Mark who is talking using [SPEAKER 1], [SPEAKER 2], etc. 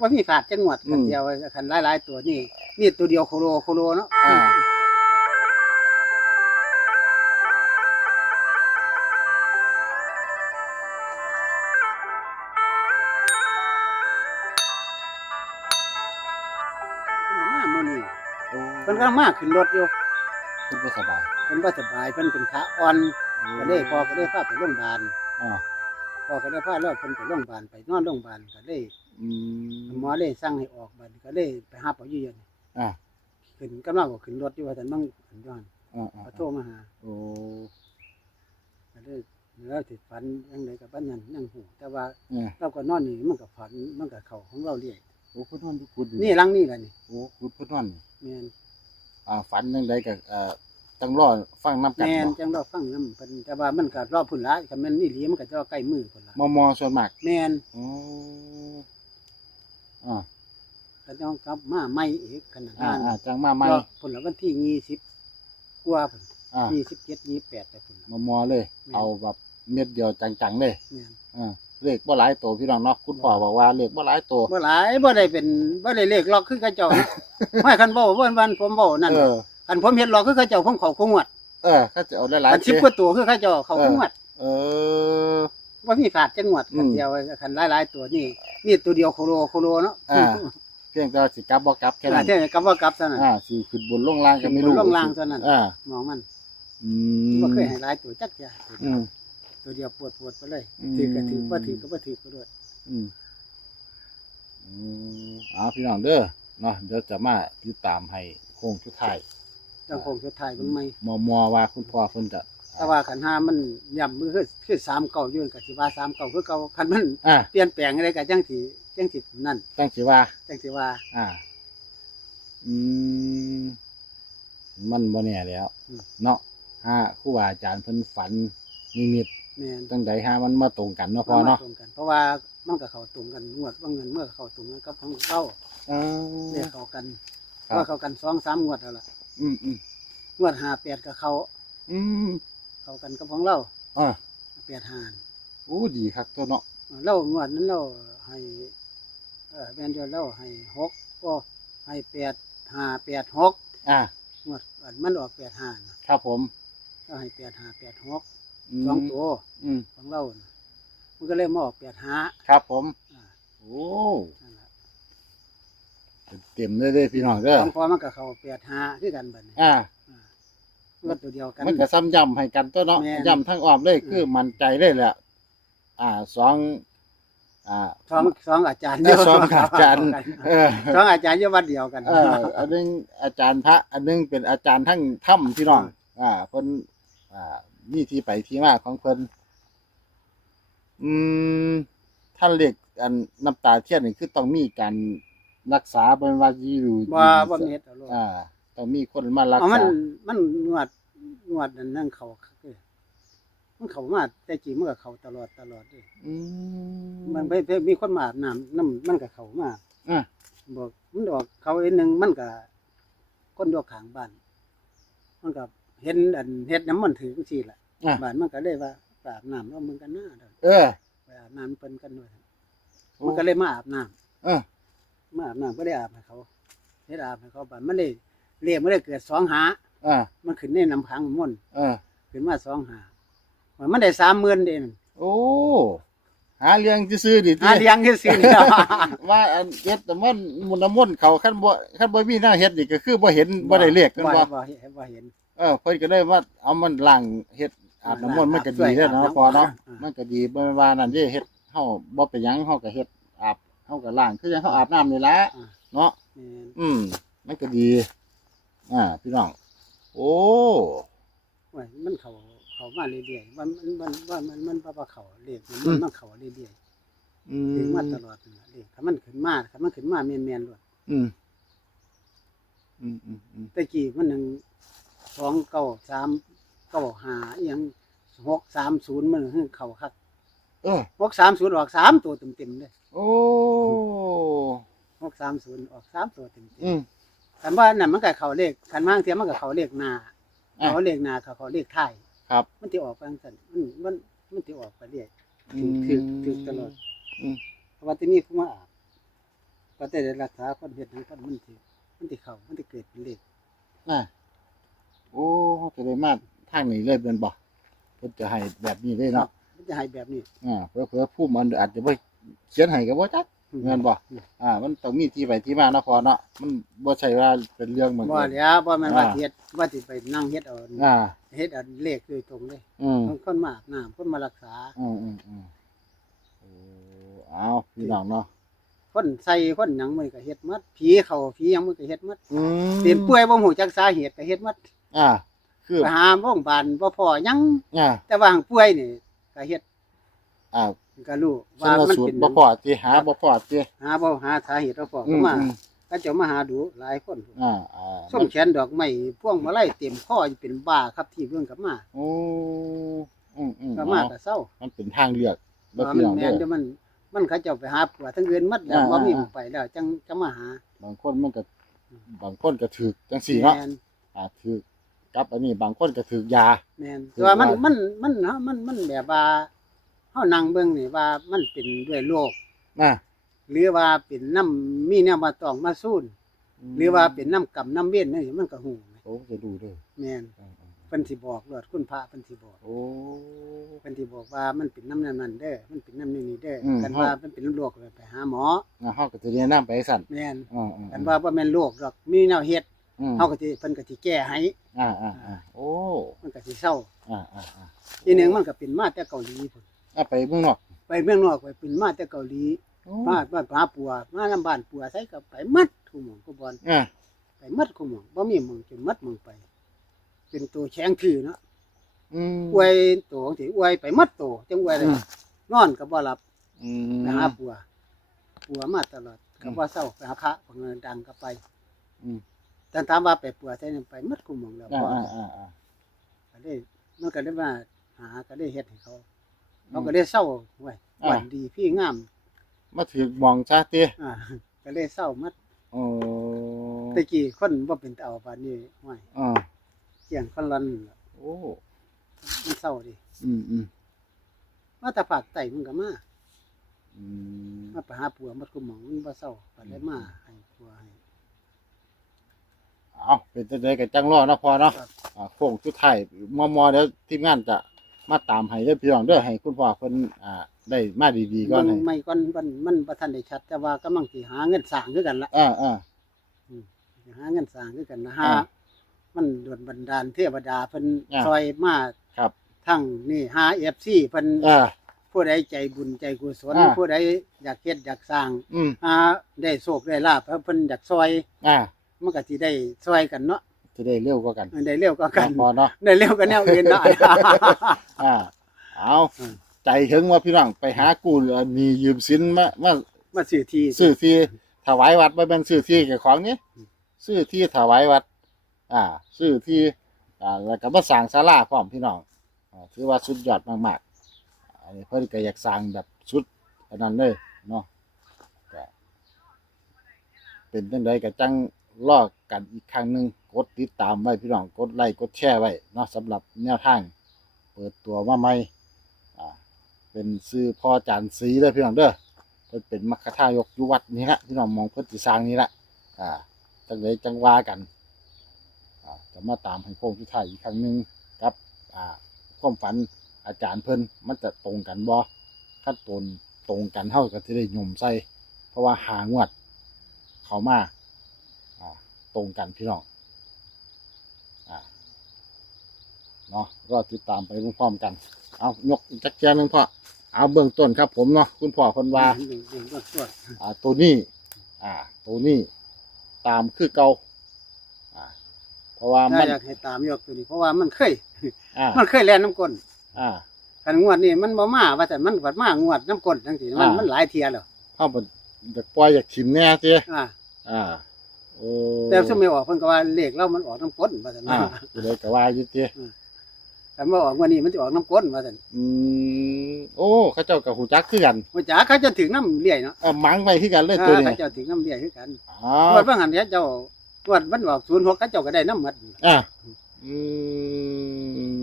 [SPEAKER 1] ว่ามีฝาดจังหวัดกัน
[SPEAKER 2] อืม
[SPEAKER 1] เดียวคันหลายๆตัวนี่นี่ตัวเดียวโคโลโคโลเนาะ
[SPEAKER 2] อ่า
[SPEAKER 1] มามื้อนี้
[SPEAKER 2] โอ้
[SPEAKER 1] เพิ่นก็มาขึ้นรถอยู่
[SPEAKER 2] เพิ่นบ่สบาย
[SPEAKER 1] เพิ่นบ่สบายเพิ่นเป็นขาอ่อนก็เลยพอก็เลยพาไปโรงพยาบาล
[SPEAKER 2] อ่า
[SPEAKER 1] พอก็เลยพาแล้วเพิ่นไปโรงพยาบาลไปนอนโรงพยาบาลก็เลย
[SPEAKER 2] อืม
[SPEAKER 1] หมอเลยสั่งให้ออกบัดก็เลยไปหาเปาอยู่เย็น
[SPEAKER 2] อ่า
[SPEAKER 1] ขึ้นกำลังก็ขึ้นรถอยู่ว่าซั่นมั่งอันย้อน
[SPEAKER 2] อ่าอ่า
[SPEAKER 1] ก็โทรมาหา
[SPEAKER 2] โอ้
[SPEAKER 1] ก็เลยแล้วสิฝันจังไดก็บ่ยังยังหูแต่ว่า
[SPEAKER 2] อ่า
[SPEAKER 1] เราก็นอนนี่มันก็ฝันมันก็เข้าของเราเรื่อย
[SPEAKER 2] โอ้เพิ่นนอนอยู่กุด
[SPEAKER 1] นี่หลังนี่ล่ะนี่
[SPEAKER 2] โอ้กุดเพิ่นนอนนี่
[SPEAKER 1] แม่น
[SPEAKER 2] อ่าฝันจังไดก็เอ่อต้องรอฟังนํกัน
[SPEAKER 1] แม่น
[SPEAKER 2] บ่
[SPEAKER 1] จังเราฟังนำเพิ่นแต่ว่ามันก็รอพุ่นละคันแม่นนี่หลีมันก็จะใกล้มือพุ่นละ
[SPEAKER 2] มอมอส่วนมาก
[SPEAKER 1] แม่น
[SPEAKER 2] โอ้ อ่า
[SPEAKER 1] ก็ต้องกลับมาใหม่อีกขนาด
[SPEAKER 2] อ่า
[SPEAKER 1] นั้น
[SPEAKER 2] อ่าจังมาใหม่
[SPEAKER 1] รอพุ่นละวันที่20กว่าพุ่น
[SPEAKER 2] อ่า
[SPEAKER 1] 27 28ไปพุ่น
[SPEAKER 2] มอมอเลย
[SPEAKER 1] แม่น
[SPEAKER 2] เอาแบบเม็ดเดียวจังๆเลย
[SPEAKER 1] แม่น
[SPEAKER 2] อ่าเลขบ่หลายตัวพี่น้องเนาะคุณพ่อบอกว่าเลขบ่หลายตัว
[SPEAKER 1] บ่หลายบ่ได้เป็นบ่ได้เลขล็อกคือเขาเจ้านะ ไม่คันบ่วันวันผมบ่นั่น
[SPEAKER 2] เออ
[SPEAKER 1] คันผมเฮ็ดล็อกคือเขาเจ้าผมเข้าคงวด
[SPEAKER 2] เออเขาจะเอาหลาย
[SPEAKER 1] คัน
[SPEAKER 2] ๆ
[SPEAKER 1] 10กว่าตัวคือเขาเจ้าเข้าคงวด
[SPEAKER 2] เออ
[SPEAKER 1] บ่มีฝาดจังหวัด
[SPEAKER 2] อืม
[SPEAKER 1] กันเดียวคันหลายๆตัวนี่นี่ตัวเดียวโคโลโคโลเนาะ
[SPEAKER 2] อ่าเพียงแต่ว่าสิกลับบ่กลับแค่
[SPEAKER 1] อ่า
[SPEAKER 2] นั้น
[SPEAKER 1] เท่านั้นกับว่ากลับเท่านั้น
[SPEAKER 2] อ่าสิขึ้นบนลงล่างก็ไม่รู้
[SPEAKER 1] ขึ้นบนลงล่างเท่านั้น
[SPEAKER 2] อ่า
[SPEAKER 1] มองมัน
[SPEAKER 2] อืม
[SPEAKER 1] บ่เคยให้หลายตัวจักจ้ะ
[SPEAKER 2] อืม
[SPEAKER 1] ตัวเดียวปวดปวดๆไปเลย
[SPEAKER 2] อืม
[SPEAKER 1] ถือก็ถือบ่ถือก็บ่ถือก็ด้วย
[SPEAKER 2] อืมอืมเอาพี่น้องเด้อเนาะเดี๋ยวจะมาติดตามให้โค้งสุดท้าย
[SPEAKER 1] จังคงสุดท้ายเบิ่งใหม่
[SPEAKER 2] มอมอว่าคุณพ่อเพิ่นจะ
[SPEAKER 1] แต่ว่าคันหามันย่ำมือคือคือ3เก่าอยู่ก็สิว่า3เก่าคือเก่าคันมัน
[SPEAKER 2] อ่า
[SPEAKER 1] เปลี่ยนแปลงอะไรก็จังสิจังสินั่น
[SPEAKER 2] ตั้งสิว่า
[SPEAKER 1] จังสิว่า
[SPEAKER 2] อ่า อืม มันบ่แน่แล้ว
[SPEAKER 1] อืม
[SPEAKER 2] เนาะห้าครูบาอาจารย์เพิ่นฝันนิมิต
[SPEAKER 1] แม่น
[SPEAKER 2] ตั้งใดห้ามันมาตรงกันเนาะพ่อเนาะ
[SPEAKER 1] ตรงกัน เพราะว่ามันก็เข้าตรงกันงวดว่าเงินเมื่อเข้าตรงกันกับของเก่า
[SPEAKER 2] อ่า
[SPEAKER 1] เรียกเข้ากัน
[SPEAKER 2] ครับ
[SPEAKER 1] ว่าเข้ากัน2 3งวดแล้วล่ะ
[SPEAKER 2] อืมอืม
[SPEAKER 1] งวด58ก็เข้า
[SPEAKER 2] อืม
[SPEAKER 1] เข้ากันกับของเรา
[SPEAKER 2] อ่า
[SPEAKER 1] 85
[SPEAKER 2] โอ้ดีคักตัวเนาะ
[SPEAKER 1] เรางวดนั้นเราให้เออแม่นอยู่เราให้หกก็ให้แปดห้าแปดหก
[SPEAKER 2] อ่าง
[SPEAKER 1] วดอันมันออกแปดห้านะครับ
[SPEAKER 2] ผม
[SPEAKER 1] เราให้แปดห้าแปดหก
[SPEAKER 2] ม
[SPEAKER 1] สองตัว
[SPEAKER 2] อืม
[SPEAKER 1] ของเราน่ะมันก็เลยมาออกแปดห้า
[SPEAKER 2] ครับ ผม
[SPEAKER 1] อ่า
[SPEAKER 2] โอ้
[SPEAKER 1] นั่นล่ะ
[SPEAKER 2] เต็มเลยเด้อพี่น้องเด้อ
[SPEAKER 1] ของพอมันก็เข้าแปดห้าคือกันบัดนี้
[SPEAKER 2] อ่า
[SPEAKER 1] อ่า มันก็ตัวเดียวกัน
[SPEAKER 2] มันก็ซ้ำย้ำให้กันตัวเนาะ
[SPEAKER 1] แม่น
[SPEAKER 2] ย้ำทั้งอ้อมเลยคือมั่นใจเลยแหละอ่าสองอ่า
[SPEAKER 1] สองสองอาจารย์
[SPEAKER 2] เออสองอาจารย์ เออ
[SPEAKER 1] สองอาจารย์อยู่วัดเดียวกัน
[SPEAKER 2] เอออันหนึงอาจารย์พระ อันหนึงเป็นอาจารย์ทั้งถ้ำพี่น้อง อ่าเพิ่นอ่ามีที่ไปที่มาของเพิ่นอืมท่านเรียกอันน้ำตาเทียนนี่คือต้องมีการรักษาเป็นว่าอยู่
[SPEAKER 1] ว่าว่าเม็ดเอาลูก
[SPEAKER 2] อ่า ต้องมีคนมารัก
[SPEAKER 1] เอามั
[SPEAKER 2] ษา
[SPEAKER 1] นมันงวดงวดนั่นนั่งเขาคือมันเขามาแต่จริงมันก็เขาตลอดตลอดเลย
[SPEAKER 2] อืม
[SPEAKER 1] มันไปไปมีคนมาอาบน้ำน้ำมันก็เขามา
[SPEAKER 2] อะ
[SPEAKER 1] บอกมันออกเขาเอ็นหนึ่งมันก็คนดอกขางบ้าน มันก็เห็นอันเฮ็ดน้ำมันถือสิล่ะ
[SPEAKER 2] อะ
[SPEAKER 1] บ้านมันก็เลยว่าไปอาบน้ำแล้วมึงกันหน้าเด้อ
[SPEAKER 2] เออ
[SPEAKER 1] ไปอาบน้ำเพิ่นกันด้วยมันก็เลยมาอาบน้
[SPEAKER 2] เออำ
[SPEAKER 1] มาอาบน้ำก็ได้อาบให้เขาเฮ็ดอาบให้เขาบ้านมันเลย เรียกมันเลยเกิดสองหา
[SPEAKER 2] อ่า
[SPEAKER 1] มันขึ้นในน้ำขังม่นต์
[SPEAKER 2] เออ
[SPEAKER 1] ขึ้นมาสองหามันได้สามหมื่นเอง
[SPEAKER 2] โอ้หาเลี้ยงซื้อๆดิ
[SPEAKER 1] หาเลี้ยงแค่สินี่
[SPEAKER 2] ว่าอันเฮ็ดแต่มันมุนน้ำมนต์เขาคันบ่คันบ่มีหน้าเฮ็ดนี่ก็คือบ่เห็นบ่ได้เลขกัน
[SPEAKER 1] บ่
[SPEAKER 2] บ่
[SPEAKER 1] บ่เห็นบ่เห็น
[SPEAKER 2] เออเพิ่นก็เลยว่าเอามันล้างเฮ็ดอาบน้ำมนต์มันก็ดีเด้อเนาะพอเนาะ
[SPEAKER 1] อ่ามั
[SPEAKER 2] มันก็ดีบ่แม่นว่านั่นเด้เฮ็ดเฮาบ่เป็นหยังเฮาก็เฮ็ดอาบเฮาก็ล้างคือจังเฮาอาบน้ำนี่แหละ
[SPEAKER 1] อ่า
[SPEAKER 2] เนาะ
[SPEAKER 1] แม่น
[SPEAKER 2] อืมมันก็ดี อ่าพี่น้อง โอ้
[SPEAKER 1] ว่ามันเขาเขามาเรื่อยๆว่ามันมันว่ามันมันว่าว่าเขาเรียกมัน
[SPEAKER 2] อืม
[SPEAKER 1] มันเขาเรื่อย
[SPEAKER 2] อื
[SPEAKER 1] ๆ
[SPEAKER 2] ม
[SPEAKER 1] ถึงมาตลอดนั่นล่ะเรียกถ้ามันขึ้นมาถ้ามันขึ้นมาแม่นๆด้วย
[SPEAKER 2] อืมอืมอืมอืม
[SPEAKER 1] แต่กี้มันหนึ่งสองเก้าสามเก้าห้าอีหยังหกสามศูนย์มันคือเขาคัก
[SPEAKER 2] เออ
[SPEAKER 1] หกสามศูนย์ออกสามตัวเต็มๆเลย
[SPEAKER 2] โอ้
[SPEAKER 1] หกสามศูนย์ออกสามตัวเต็ม
[SPEAKER 2] อืม
[SPEAKER 1] ๆ คันว่านั่นมันก็เขาเลขคันว่างเทียมมันก็เขาเลขหนา
[SPEAKER 2] อะ
[SPEAKER 1] เขาเลขหนาเขาเขาเลขท้าย
[SPEAKER 2] ครับ
[SPEAKER 1] มันที่ออกไปจังซั่นมันมันมันที่ออกไปเรื่อย
[SPEAKER 2] อืม
[SPEAKER 1] ถือถือตลอด
[SPEAKER 2] อืม
[SPEAKER 1] เพราะว่าที่นี่ผู้มาอาบก็แต่ได้รักษาคนเฮ็ดหยังคนมันสิมันสิเข้ามันสิเกิดเป็นเลข
[SPEAKER 2] น่ะโอ้จะได้มาทางนี้เลยเป็นบ่เพิ่นจะให้แบบนี้เลยเนาะ
[SPEAKER 1] มันจะให้แบบนี้
[SPEAKER 2] อ่าเพื่อเพื่อผู้มันอาจจะบ่เขียนให้ก็บ่จัก เงินบ่อ่า มันต้องมีที่ไปที่มาเนาะพอเนาะมันบ่ใช่ว่าเป็นเรื่องบัง
[SPEAKER 1] บ่
[SPEAKER 2] เอิญ
[SPEAKER 1] แล้วบ่แม่นว่า
[SPEAKER 2] อ่า
[SPEAKER 1] สิเฮ็ดว่าสิไปนั่งเฮ็ดเอา
[SPEAKER 2] อ่า
[SPEAKER 1] เฮ็ดเอาเลขโดยตรงเลย
[SPEAKER 2] อืม
[SPEAKER 1] คนคนมากน้ำคนมารักษา
[SPEAKER 2] อืมอืมอืมโอ้เอาพี่น้องเนาะ
[SPEAKER 1] คนใส่คนหยังมันก็เฮ็ดหมัดผีเข้าผีหยังมันก็เฮ็ดหมัด
[SPEAKER 2] อืม
[SPEAKER 1] เป็นป่วยบ่ฮู้จักสาเหตุก็เฮ็ดหมัด
[SPEAKER 2] อ่า คือ
[SPEAKER 1] ไปหาโรงพยาบาลบ่พอหยัง
[SPEAKER 2] อ่า
[SPEAKER 1] แต่ว่าหังป่วยนี่ก็เฮ็ด
[SPEAKER 2] อ่า
[SPEAKER 1] ก็รู้
[SPEAKER 2] ว่า
[SPEAKER 1] ว่า
[SPEAKER 2] มัน
[SPEAKER 1] มัน
[SPEAKER 2] สูต
[SPEAKER 1] เป็
[SPEAKER 2] ร
[SPEAKER 1] น
[SPEAKER 2] บ่พอติหาบ่พอติ
[SPEAKER 1] หาบ่หาสาเหตุบ่พอ
[SPEAKER 2] อื
[SPEAKER 1] ก็
[SPEAKER 2] ม
[SPEAKER 1] มา
[SPEAKER 2] อืม
[SPEAKER 1] ก็เจะมาหาดูหลายคน
[SPEAKER 2] อ่าอ่า
[SPEAKER 1] ส้มแขนดอกไม้พวงมาลัยเต็มข้ออยู่เป็นบ้าครับที่เบิ่งกลับมา
[SPEAKER 2] โอ้อืมอืม
[SPEAKER 1] ก็มาก็เศร้า
[SPEAKER 2] มันเป็นทางเลือกบ่
[SPEAKER 1] ว่า
[SPEAKER 2] พี่
[SPEAKER 1] มัน
[SPEAKER 2] น้อง
[SPEAKER 1] แม่
[SPEAKER 2] เด้
[SPEAKER 1] น
[SPEAKER 2] อ
[SPEAKER 1] เดี๋ยวมัน มันเขาเจ้าไปหาปัวทั้งอื่นหมัดแล้ว
[SPEAKER 2] อ่า
[SPEAKER 1] บ่มี
[SPEAKER 2] อ่า
[SPEAKER 1] หมู่ไปแล้วจังจะมาหา
[SPEAKER 2] บางคนมันก็บางคนก็ถือจังสี่เนาะ
[SPEAKER 1] แม่น
[SPEAKER 2] อ่าถือกับอันนี้บางคนก็ถือยา
[SPEAKER 1] แม่น
[SPEAKER 2] คือ
[SPEAKER 1] แต่ว่ามัน
[SPEAKER 2] ว่า
[SPEAKER 1] มันมันเนาะมันมันแบบว่า เฮานั่งเบิ่งนี่ว่ามันเป็นด้วยโรค
[SPEAKER 2] นะ
[SPEAKER 1] หรือว่าเป็นน้ำมีแนวมาตองมาสู้นหรือว่าเป็นน้ำกำน้ำเว้นนี่มันก็ฮู้
[SPEAKER 2] โอ้จะดูเด้วย
[SPEAKER 1] แม่นเพิ่นสิบอกรอดคุณพระเพิ่นสิบอก
[SPEAKER 2] โอ้
[SPEAKER 1] เพิ่นสิบอกว่ามันเป็นน้ำนั้นนั้นเด้อมันเป็นน้ำนี้นี่เด้อ
[SPEAKER 2] อืม
[SPEAKER 1] กันว่ามันเป็นโรคเลยไปหาหมอ
[SPEAKER 2] งั้นเฮาก็จะแนะนำไปสั่น
[SPEAKER 1] แม่น
[SPEAKER 2] อ่าอ่า
[SPEAKER 1] กันว่าบ่แม่นโรคดอกมีแนวเฮ็ด
[SPEAKER 2] อืม
[SPEAKER 1] เฮาก็สิเพิ่นก็สิแก้ให้
[SPEAKER 2] อ่าอ่าอ่าโอ้
[SPEAKER 1] มันก็สิเศร้า
[SPEAKER 2] อ่าอ่าอ่า
[SPEAKER 1] อีหนึงมันก็เป็นมาแต่เกาหลีพุ่น
[SPEAKER 2] อะไปเมืองนอก
[SPEAKER 1] ไปเมืองนอกไปเป็นมาแต่เกาหลี
[SPEAKER 2] โอ้
[SPEAKER 1] มาบ้านหาปัวมาลำบ้านปัวใส่ก็ไปมัดทุกหม่องก็บ่อน
[SPEAKER 2] อ่า
[SPEAKER 1] ไปมัดทุกหม่องบ่มีหม่องจนมัดหม่องไป เป็นตัวแข็งถือเนาะ
[SPEAKER 2] อืม
[SPEAKER 1] อวยตัวสิอวยไปมัดตัวจังอวยเลย
[SPEAKER 2] อืม
[SPEAKER 1] นอนก็บ่หลับ
[SPEAKER 2] อื
[SPEAKER 1] ไป
[SPEAKER 2] ม
[SPEAKER 1] หาปัวปัวมาตลอดก็บ่เศร้าไปหาพระเงินดังก็ไป
[SPEAKER 2] อืม
[SPEAKER 1] แต่ถามว่าไปปัวใส่นั่นไปมัดทุกหม่องแล้ว
[SPEAKER 2] อ่า
[SPEAKER 1] บ่
[SPEAKER 2] อ่าอ่าอ่า
[SPEAKER 1] ก็ได้มันก็ได้มาหาก็ได้เฮ็ดให้เขา เขาก็ได้เศร้าไว้วันดีพี่งาม
[SPEAKER 2] มาถือมองซะติ
[SPEAKER 1] อ่าก็ได้เศร้ามัด
[SPEAKER 2] โอ้
[SPEAKER 1] ตะกี้คนบ่เป็นตาเอาปานนี้ห้วย
[SPEAKER 2] อ่า
[SPEAKER 1] เกี่ยงคนรันล่ะ
[SPEAKER 2] โอ้
[SPEAKER 1] มันเศร้าดิ
[SPEAKER 2] อืมอืม
[SPEAKER 1] มาแต่ภาคใต้มันก็มา
[SPEAKER 2] อืม
[SPEAKER 1] มาไปหาปัวมัดกุหมองมันบ่เศร้าก็ได้มาให้ปัวให้
[SPEAKER 2] เอาเป็นจังได๋ก็จังรอเนาะพอเนาะ
[SPEAKER 1] ครับ
[SPEAKER 2] อ่าโค้งสุดท้ายมอมอเดี๋ยวทีมงานจะ มาตามให้เด้อพี่น้องเด้อให้คุณพ่อเพิ่นอ่าได้มาดีๆก่อน
[SPEAKER 1] มั
[SPEAKER 2] ให้
[SPEAKER 1] ไม่ก่อนมันมันบ่ทันได้ชัด แต่ว่ากำลังสิหาเงินสร้างคือกันละ
[SPEAKER 2] อ่าอ่า
[SPEAKER 1] สิหาเงินสร้างคือกันนะฮะ
[SPEAKER 2] อ่า
[SPEAKER 1] มันโดนบันดาลเทวดาเพิ่น
[SPEAKER 2] อ่า
[SPEAKER 1] ซอยมา
[SPEAKER 2] ครับ
[SPEAKER 1] ทั้งนี่หา FC เพิ่น
[SPEAKER 2] อ่า
[SPEAKER 1] ผู้ใดใจบุญใจกุศล
[SPEAKER 2] อ่า
[SPEAKER 1] ผู้ใดอยากเฮ็ดอยากสร้าง
[SPEAKER 2] อืม
[SPEAKER 1] หาได้โชคได้ลาภเพิ่นอยากซอย
[SPEAKER 2] อ่า
[SPEAKER 1] มันก็สิได้ซอยกันเนาะ
[SPEAKER 2] จะได้เร็วกว่ากัน
[SPEAKER 1] ได้เร็วก็กัน
[SPEAKER 2] พอเนาะ
[SPEAKER 1] ได้เร็วก็แนวอื่นเนาะ
[SPEAKER 2] อ่าเอา
[SPEAKER 1] อืม
[SPEAKER 2] ใจถึงว่าพี่น้องไปหากู้หนี่ยืมสินมามา
[SPEAKER 1] มาซื้อที่
[SPEAKER 2] ซื้อที่ถวายวัดบ่แม่นซื้อที่กับของนี้ซื้อที่ถวายวัด อ่า ซื้อที่อ่าแล้วก็มาสร้างศาลาพร้อมพี่น้องอ่าถือว่าสุดยอดมากๆอันนี้เพิ่นก็อยากสร้างแบบสุดอันนั้นเลยเนาะก็เป็นจังไดก็จัง รอกกันอีกครั้งหนึ่งกดติดตามไว้พี่น้องกดไลค์กดแชร์ไว้เนาะสำหรับแนวทาง เปิดตัวมาใหม่อ่าเป็นซื้อพ่อจานสีเด้อพี่น้องเด้อเพิ่นเป็นมัคคทายกอยู่วัดนี่ละพี่น้องมองเพิ่นสิสร้างนี่ละอ่าจังไดจังว่ากันอ่าจะมาตามให้โค้งที่ท้ายอีกครั้งหนึ่งกับอ่าความฝันอาจารย์เพิ่นมันจะตรงกันบ่ขั้นตนตรงกันเท่ากับที่ได้ยมใส่เพราะว่าหางวด เขามาอ่า ตรงกันพี่น้องอ่าเนาะรอติดตามไปพร้อมๆกัน เอายกอีกจักแจหนึงพ่อเอาเบื้องต้นครับ ผมเนาะคุณพ่อคนว่า
[SPEAKER 1] เบิ่งเบิ่งเบิ่งตรวจ
[SPEAKER 2] อ่า ตัวนี้ อ่า ตัวนี้ตามคือเก่าอ่า เพราะว่า
[SPEAKER 1] ถ้า
[SPEAKER 2] มัน
[SPEAKER 1] อยากให้ตามยกตัวนี้ เพราะว่ามันเคย
[SPEAKER 2] อ่า
[SPEAKER 1] มันเคยแล่นน้ำก้น
[SPEAKER 2] อ่า
[SPEAKER 1] คันงวดนี่มันบ่มาว่าแต่มันวัดมางวดน้ำก้นจังซี่มัน
[SPEAKER 2] อ่ามั
[SPEAKER 1] มันหลายเที่ยแล้ว
[SPEAKER 2] เข้าไปอยากปล่อยอยากชิมแน่เจ้
[SPEAKER 1] อ่า
[SPEAKER 2] อ่า โอ้
[SPEAKER 1] แต่ซุมไม่ออกเพิ่นก็ว่าเลขเรามันออกน้ำก้นว่าซั่น
[SPEAKER 2] อ่าจะเลยก็ว่าอยู่เจ้
[SPEAKER 1] คันว่าออกงวันนี้มันจะออกน้ำก้นว่าซั่น
[SPEAKER 2] อืมโอ้เขาเจ้ากับหูจักคือกัน
[SPEAKER 1] ว่าจ๋าเขาจะถึงน้ำเลี้ยเนาะ
[SPEAKER 2] เอ่ามังไปคือกันเลย
[SPEAKER 1] อ่า
[SPEAKER 2] ตัวนี้
[SPEAKER 1] เขาเจ้าถึงน้ำเลี้ยคือกัน
[SPEAKER 2] อ๋อ
[SPEAKER 1] งวดบางหันเนี่ยเจ้างวดมันออก06เขาเจ้าก็ได้น้ำหมด
[SPEAKER 2] อ่าอืม